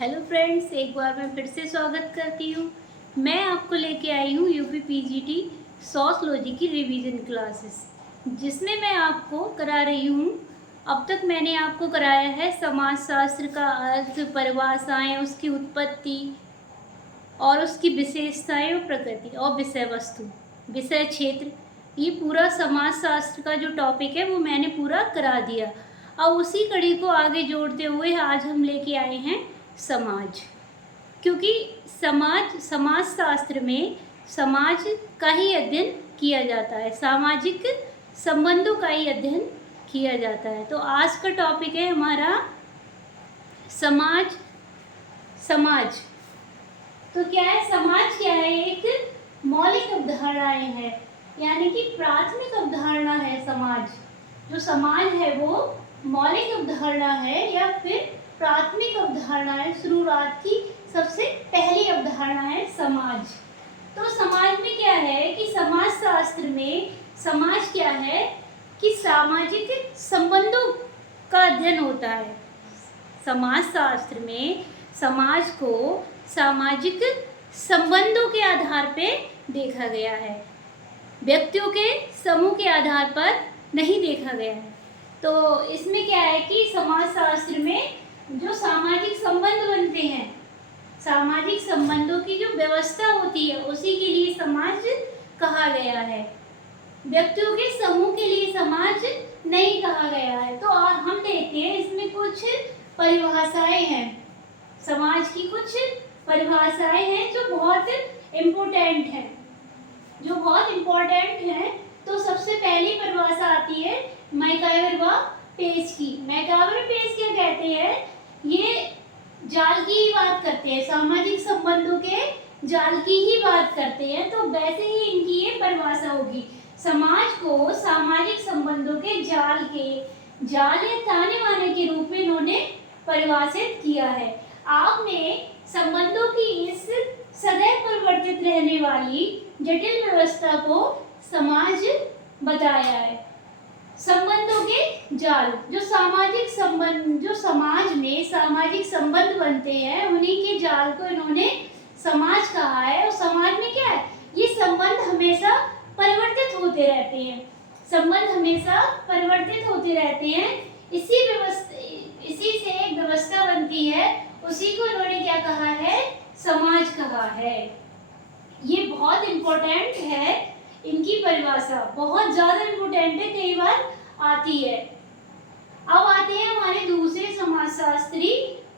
Hello friends, एक बार मैं फिर से स्वागत करती हूँ। मैं आपको लेके आई हूँ यूपी पीजीटी सोशियोलॉजी की रिवीजन क्लासेस, जिसमें मैं आपको करा रही हूँ। अब तक मैंने आपको कराया है समाजशास्त्र का अर्थ, परिभाषाएं, उसकी उत्पत्ति और उसकी विशेषताएं और प्रकृति और विषय वस्तु, विषय क्षेत्र। ये पूरा समाजशास्त्र का जो टॉपिक है वो मैंने पूरा करा दिया। अब उसी कड़ी को आगे जोड़ते हुए आज हम लेके आए हैं समाज। क्योंकि समाजशास्त्र में समाज का ही अध्ययन किया जाता है, सामाजिक संबंधों का ही अध्ययन किया जाता है। तो आज का टॉपिक है हमारा समाज। तो क्या है समाज? क्या है? एक मौलिक अवधारणाएं है, यानी कि प्राथमिक अवधारणा है समाज। जो समाज है वो मौलिक अवधारणा है या फिर प्राथमिक अवधारणा है। शुरुआत की सबसे पहली अवधारणा है समाज। तो समाज में क्या है कि समाजशास्त्र में समाज क्या है कि सामाजिक संबंधों का अध्ययन होता है। समाजशास्त्र में समाज को सामाजिक संबंधों के आधार पे देखा गया है, व्यक्तियों के समूह के आधार पर नहीं देखा गया है। तो इसमें क्या है कि समाजशास्त्र में जो सामाजिक संबंध बनते हैं, सामाजिक संबंधों की जो व्यवस्था होती है, उसी के लिए समाज कहा गया है। व्यक्तियों के समूह के लिए समाज नहीं कहा गया है। तो हम देखते हैं इसमें कुछ परिभाषाएं हैं। समाज की कुछ परिभाषाएं हैं जो बहुत इम्पोर्टेंट है। तो सबसे पहली परिभाषा आती है मैकाइवर व पेज की। मैकाइवर पेज क्या कहते हैं? ये जाल की ही बात करते हैं, सामाजिक संबंधों के जाल की ही बात करते हैं। तो वैसे ही इनकी ये परिभाषा होगी। समाज को सामाजिक संबंधों के जाल या ताने बाने के रूप में इन्होंने परिभाषित किया है। आपने संबंधों की इस सदैव परिवर्तित रहने वाली जटिल व्यवस्था को समाज बताया है। संबंधों के जाल, जो सामाजिक संबंध, जो समाज में सामाजिक संबंध बनते हैं, उन्हीं के जाल को इन्होंने समाज कहा है। और समाज में क्या है? ये संबंध हमेशा परिवर्तित होते रहते हैं। इसी से एक व्यवस्था बनती है, उसी को इन्होंने क्या कहा है? समाज कहा है। ये बहुत इम्पोर्टेंट है, इनकी परिभाषा बहुत ज्यादा इम्पोर्टेंट है, कई बार आती है। अब आते हैं हमारे दूसरे समाजशास्त्री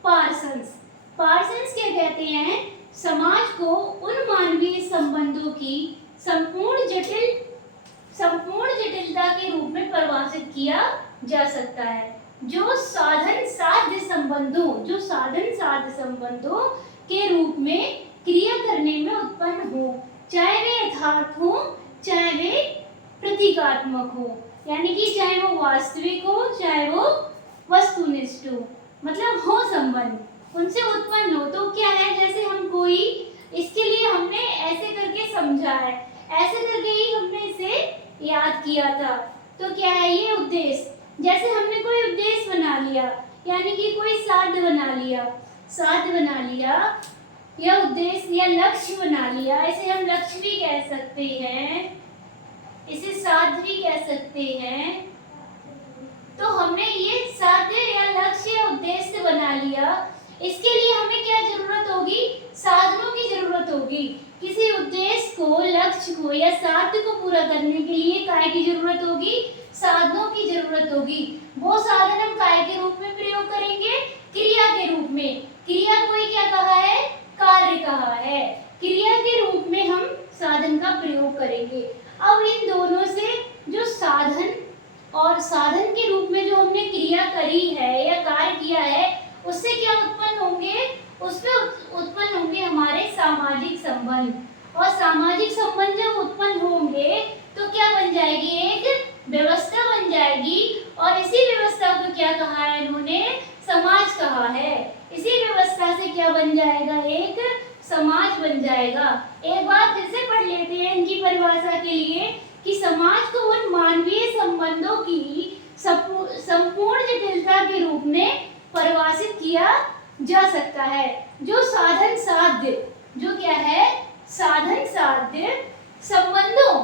पार्सन्स। पार्सन्स क्या कहते हैं? समाज को उन मानवीय संबंधों की संपूर्ण जटिलता के रूप में परिभाषित किया जा सकता है जो साधन साध्य संबंधों के रूप में क्रिया करने में उत्पन्न हो, चाहे वे यथार्थ हो चाहे वे प्रतीकात्मक हो। यानी कि चाहे वो वास्तविक हो चाहे वो वस्तुनिष्ठ हो, मतलब हो संबंध उनसे उत्पन्न हो। तो क्या है? जैसे हम कोई, इसके लिए हमने ऐसे करके समझा है, ऐसे करके ही हमने इसे याद किया था। तो क्या है ये उद्देश्य? जैसे हमने कोई उद्देश्य बना लिया, यानी कि कोई साध्य बना लिया या उद्देश्य या लक्ष्य बना लिया। इसे हम लक्ष्य भी कह सकते हैं, इसे साध्य भी कह सकते हैं। तो हमने ये साध्य या लक्ष्य या उद्देश्य बना लिया। इसके लिए हमें क्या जरूरत होगी? साधनों की जरूरत होगी। किसी उद्देश्य को, लक्ष्य को या साध्य को पूरा करने के लिए काय की जरूरत होगी? साधनों की जरूरत होगी। वो साधन हम काय के रूप में प्रयोग करेंगे? क्रिया के रूप में। क्रिया को ही क्या कहा है? कार्य कहा है। क्रिया के रूप में हम साधन का प्रयोग करेंगे। अब इन दोनों से जो साधन और साधन के रूप में जो हमने क्रिया करी है या कार्य किया है, उससे क्या उत्पन्न होंगे? उसमें उत्पन्न होंगे हमारे सामाजिक संबंध। और सामाजिक संबंध जब उत्पन्न होंगे तो क्या बन जाएगी? एक व्यवस्था बन जाएगी। और इसी व्यवस्था को क्या कहा है इन्होंने? समाज कहा है। इसी व्यवस्था से क्या बन जाएगा? एक समाज बन जाएगा। एक बार फिर से पढ़ लेते हैं इनकी परिभाषा के लिए कि समाज को उन मानवीय संबंधों की संपूर्ण जटिलता के रूप में परिभाषित किया जा सकता है। जो साधन साध्य, जो क्या है, साधन साध्य संबंधों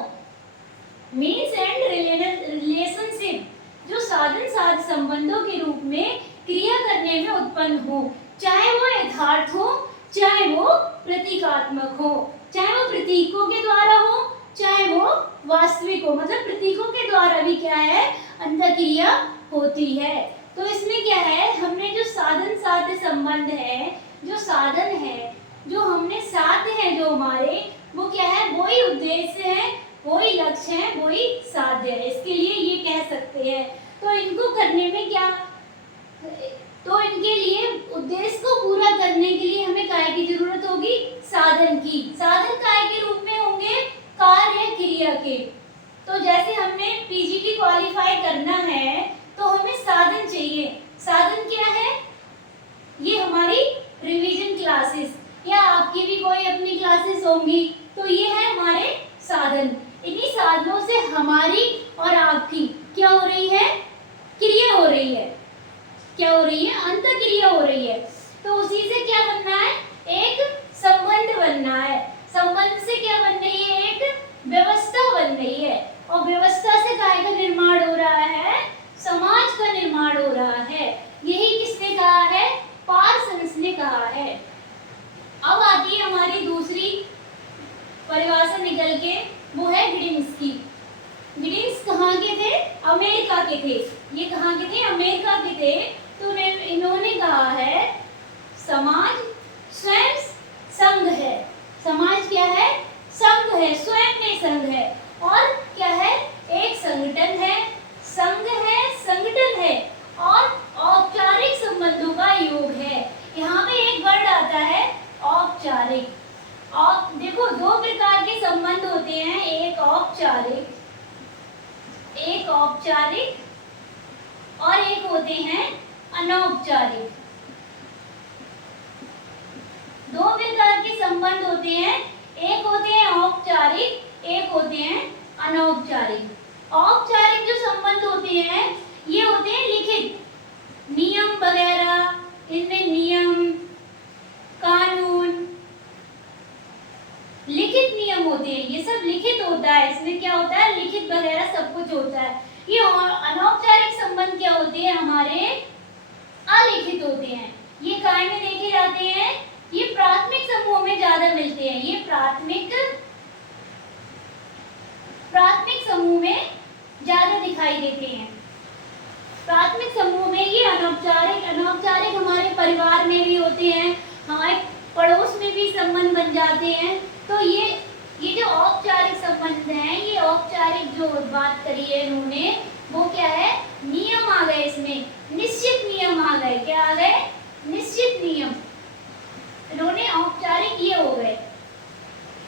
मीन्स एंड रिलेशनशिप, जो साधन साध्य संबंधों के रूप में क्रिया करने में उत्पन्न हो, चाहे वो यथार्थ हो, चाहे वो प्रतीकात्मक हो, चाहे वो प्रतीकों के द्वारा हो, चाहे वो वास्तविक हो, मतलब प्रतीकों के द्वारा भी क्या है, अंतःक्रिया होती है। तो इसमें क्या है, हमने जो साधन साध्य संबंध है, जो साधन है, जो हमने साध्य है जो हमारे, वो क्या है, वही उद्देश्य है, वही लक्ष्य है, वही साध्य है। इसके लिए ये कह सकते हैं। तो इनको करने में क्या, तो इनके लिए उद्देश्य को पूरा करने के लिए हमें काय की जरूरत होगी, साधन की। साधन काय के रूप में होंगे, कार्य क्रिया के। तो जैसे हमने पीजीटी क्वालिफाई करना है तो हमें साधन चाहिए। साधन क्या है, ये हमारी रिवीजन क्लासेस या आपकी भी कोई अपनी क्लासेस होंगी, तो ये है हमारे साधन। इन्हीं साधनों से हमारी और आपकी क्या हो रही है, क्रिया हो रही है। क्या हो रही है, अंतःक्रिया हो रही है। तो उसी से क्या बनना है, एक संबंध बनना है। संबंध से क्या बन रही है, एक व्यवस्था बन रही है। और व्यवस्था से काय का निर्माण हो रहा है, समाज का निर्माण हो रहा है। यही किसने कहा है, पार्सन्स ने कहा है। अब आती है हमारी दूसरी परिभाषा निकल के, वो है गिडिंस की। गिडिंस कहाँ के थे, अमेरिका के थे। ये कहाँ के थे, अमेरिका के थे। तो इन्होंने कहा है समाज स्वयं संघ है। समाज क्या है, संघ है, स्वयं में संघ है। और क्या है, एक संगठन है, संघ है, संगठन है और औपचारिक संबंधों का योग है। यहाँ पे एक वर्ड आता है औपचारिक। और देखो दो प्रकार के संबंध होते हैं, एक औपचारिक और एक होते हैं अनौपचारिक। दो प्रकार के संबंध होते हैं, एक होते हैं औपचारिक, एक होते हैं अनौपचारिक। औपचारिक जो संबंध होते हैं ये होते हैं लिखित, नियम वगैरह, इनमें नियम कानून लिखित नियम होते हैं, ये सब लिखित होता है। इसमें क्या होता है, लिखित वगैरह सब कुछ होता है। ये अनौपचारिक संबंध क्या होते हैं, हमारे अलिखित होते हैं। ये काय में देखे जाते हैं, ये प्राथमिक समूह में ज्यादा मिलते हैं। ये प्राथमिक समूह में ज्यादा दिखाई देते हैं। प्राथमिक समूह में ये अनौपचारिक हमारे परिवार में भी होते हैं, हमारे पड़ोस में भी संबंध बन जाते हैं। तो ये जो औपचारिक संबंध हैं, ये औपचारिक जो बात करी है इन्होंने, वो क्या है, नियम आ गए, इसमें निश्चित नियम आ गए। क्या आ गए, निश्चित नियम। इन्होंने औपचारिक ये हो गए।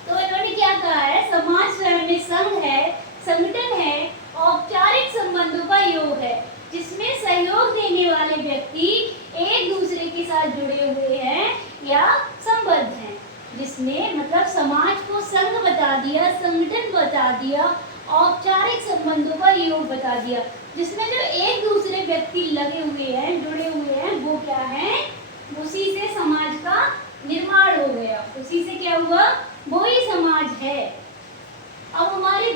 तो इन्होंने क्या कहा है, समाज स्वयं में संघ है, संगठन है, औपचारिक संबंधों का योग है, जिसमें सहयोग देने वाले व्यक्ति एक दूसरे के साथ जुड़े हुए हैं या संबद्ध हैं। जिसमें मतलब समाज को संघ बता दिया, संगठन बता दिया, औपचारिक संबंधों का योग बता दिया, जिसमें जो एक दूसरे व्यक्ति लगे हुए हैं, जुड़े हुए हैं, वो क्या है, उसी से समाज का निर्माण हो गया। उसी से क्या हुआ, वो ही समाज है। अब हमारे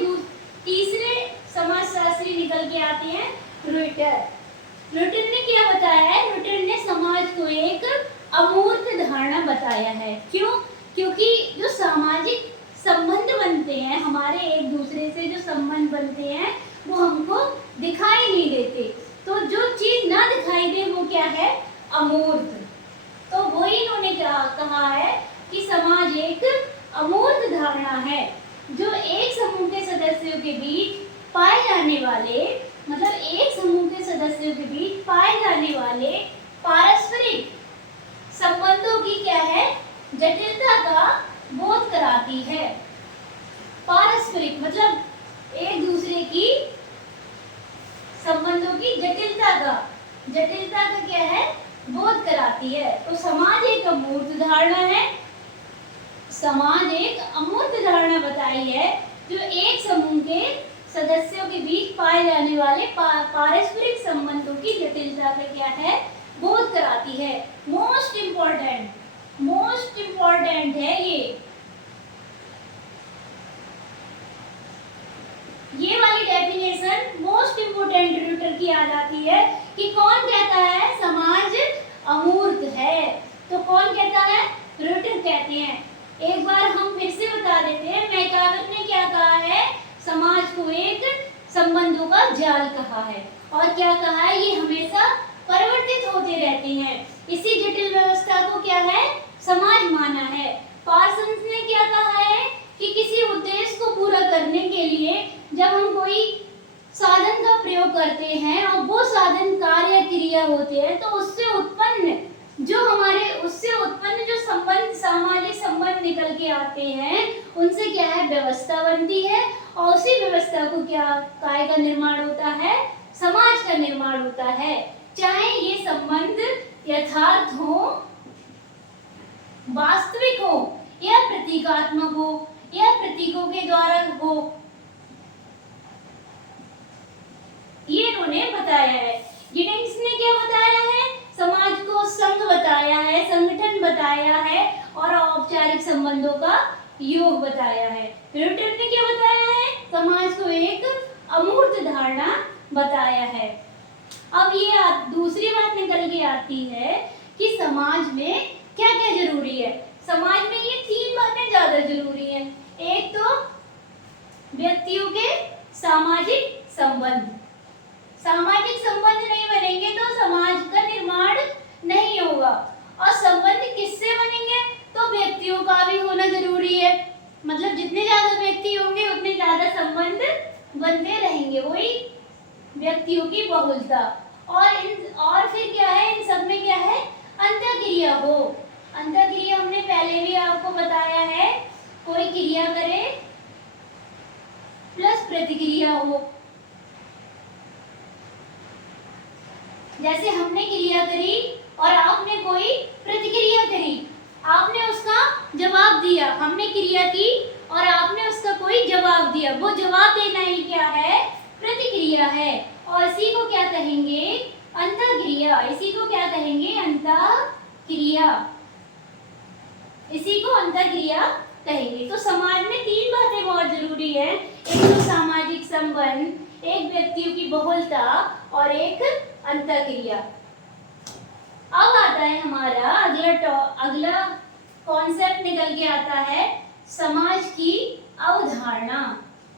तीसरे समाजशास्त्री निकल के आते हैं रुइटर। रुइटर ने क्या बताया है, रुइटर ने समाज को एक अमूर्त धारणा बताया है। क्यों, क्योंकि जो सामाजिक संबंध बनते हैं, हमारे एक दूसरे से जो संबंध बनते हैं, वो हमको दिखाई नहीं देते। तो जो चीज ना दिखाई दे वो क्या है, अमूर्त। तो वही इन्होंने कहा है कि समाज एक अमूर्त धारणा है, जो एक समूह के सदस्यों के बीच पाए जाने वाले, मतलब एक समूह के सदस्यों के बीच पाए जाने वाले पारस्परिक संबंधों की क्या है, जटिलता का बोध कराती है। पारस्परिक मतलब एक दूसरे की संबंधों की जटिलता का क्या है, बोध कराती है। तो समाज एक अमूर्त धारणा है, समाज एक अमूर्त धारणा बताई है, जो एक समूह के सदस्यों के बीच पाए जाने वाले पारस्परिक संबंधों की जटिलता का क्या है, बोध कराती है। मोस्ट इम्पोर्टेंट है ये वाली डेफिनेशन मोस्ट इम्पोर्टेंट र्यूटर की आ जाती है कि कौन कहता है समाज अमूर्त है। तो कौन कहता है? र्यूटर कहते हैं। एक बार हम फिर से बता देते हैं, मैकावर ने क्या कहा है? समाज को एक संबंधों का जाल कहा है। और क्या कहा है? ये हमेशा परिवर्तित होते रहते हैं। इसी जटिल व्यवस्था को क्या है? समाज माना है। पार्सन्स ने क्या कहा है कि किसी उद्देश्य को पूरा करने के लिए जब हम कोई साधन का प्रयोग करते हैं और वो साधन कार्य क्रिया होते हैं तो उससे उत्पन्न जो संबंध, सामाजिक संबंध निकल के आते हैं उनसे क्या है? व्यवस्था बनती है। और उसी व्यवस्था को क्या काय का निर्माण होता है? समाज का निर्माण होता है। चाहे ये संबंध यथार्थ हो, वास्तविक हो या प्रतीकात्मक हो या प्रतीकों के द्वारा हो, ये इन्होंने बताया है। गिडिंग्स ने क्या बताया है? समाज को संघ बताया है, संगठन बताया है और औपचारिक संबंधों का योग बताया है। र्यूटर ने क्या बताया है? समाज को एक अमूर्त धारणा बताया है। अब ये दूसरी बात निकल के आती है कि समाज में क्या क्या जरूरी है। समाज में ये 3 बातें ज्यादा जरूरी हैं। एक तो व्यक्तियों के सामाजिक संबंध, सामाजिक संबंध नहीं बनेंगे तो समाज का निर्माण नहीं होगा। और संबंध किससे बनेंगे? तो व्यक्तियों का भी होना जरूरी है। मतलब जितने ज्यादा व्यक्ति होंगे उतने ज्यादा संबंध बनते रहेंगे, वही व्यक्तियों की बहुलता। और फिर क्या है? इन सब में क्या है? अंतःक्रिया हो। अंतःक्रिया हमने पहले भी आपको बताया है, कोई क्रिया करे प्लस प्रतिक्रिया हो। जैसे हमने क्रिया करी और आपने कोई प्रतिक्रिया करी, आपने उसका जवाब दिया। हमने क्रिया की और आपने उसका कोई जवाब दिया, वो जवाब देना ही क्या है? प्रतिक्रिया है। और इसी को क्या कहेंगे? अंतःक्रिया। इसी को क्या कहेंगे? अंतःक्रिया। इसी को अंतःक्रिया कहेंगे। तो समाज में 3 बातें बहुत जरूरी है। एक तो सामाजिक संबंध, एक व्यक्तियों की बहुलता और एक अंतःक्रिया। अब आता है हमारा अगला कॉन्सेप्ट निकल के आता है समाज की अवधारणा।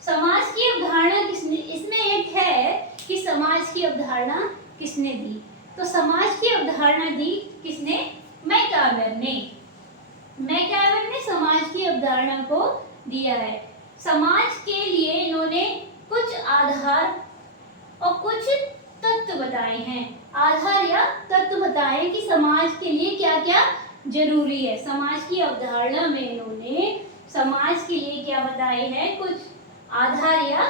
समाज की अवधारणा किसने, इसमें एक है कि समाज की अवधारणा किसने दी? तो समाज की अवधारणा दी किसने? मैकावर ने। मैकावर ने समाज की अवधारणा को दिया है। समाज के लिए इन्होंने कुछ आधार और कुछ तत्व बताए हैं। आधार या तत्व बताए कि समाज के लिए क्या क्या जरूरी है। समाज की अवधारणा में इन्होंने समाज के लिए क्या बताए हैं? कुछ आधार या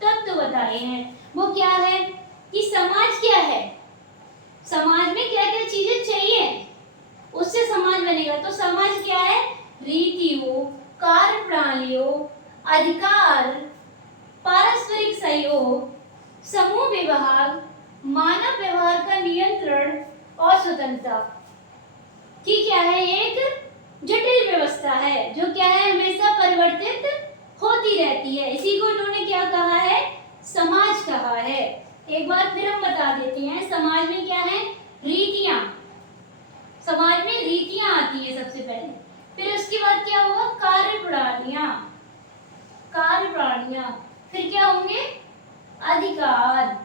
तत्व बताए हैं। वो क्या है कि समाज क्या है, समाज में क्या क्या चीजें चाहिए, उससे समाज बनेगा। तो समाज क्या है? रीतियों, कार्य प्रणालियों, अधिकार, पारस्परिक सहयोग, समूह विभाग, मानव व्यवहार का नियंत्रण और स्वतंत्रता की क्या है? एक जटिल व्यवस्था है जो क्या है? हमेशा परिवर्तित होती रहती है। इसी को इन्होंने क्या कहा है? समाज कहा है। एक बार फिर हम बता देते हैं, समाज में क्या है? रीतियां। समाज में रीतियां आती है सबसे पहले, फिर उसके बाद क्या होगा? कार्य प्रणालियां। कार्य प्रणालियां, फिर क्या होंगे? अधिकार,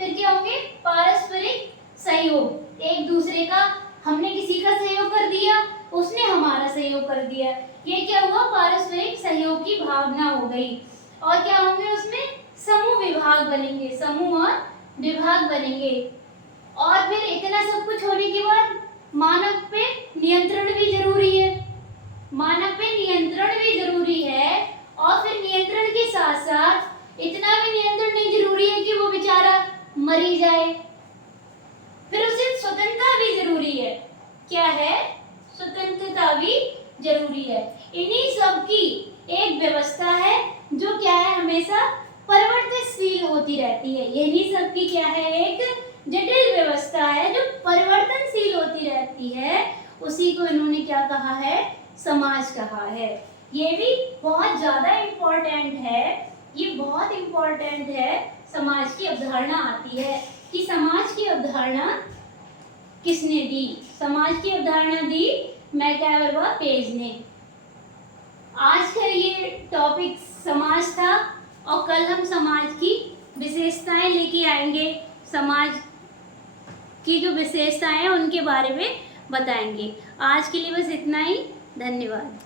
फिर क्या होंगे? पारस्परिक सहयोग। एक दूसरे का, हमने किसी का सहयोग कर दिया, उसने हमारा सहयोग कर दिया, ये क्या हुआ? पारस्परिक सहयोग की भावना हो गई। और क्या होंगे उसमें? समूह विभाग बनेंगे, समूह और विभाग बनेंगे। और फिर इतना सब कुछ होने के बाद मानव पे नियंत्रण भी जरूरी है। मानव पे नियंत्रण भी जरूरी है। और फिर नियंत्रण के साथ साथ इतना भी नियंत्रण नहीं जरूरी है कि वो बेचारा मरी जाए। फिर उसे स्वतंत्रता भी जरूरी है। क्या है? स्वतंत्रता भी जरूरी है। इन्हीं सब की एक व्यवस्था है जो क्या है? हमेशा परिवर्तनशील होती रहती है। यही सब की क्या है? एक जटिल व्यवस्था है जो परिवर्तनशील होती रहती है। उसी को इन्होंने क्या कहा है? समाज कहा है। ये भी बहुत ज़्यादा इम्पोर्टेंट है, ये बहुत इम्पोर्टेंट है। समाज की अवधारणा आती है कि समाज की अवधारणा किसने दी? समाज की अवधारणा दी मैकइवर व पेज ने। आज का ये टॉपिक समाज था और कल हम समाज की विशेषताएं लेके आएंगे। समाज की जो विशेषताएं हैं उनके बारे में बताएंगे। आज के लिए बस इतना ही। धन्यवाद।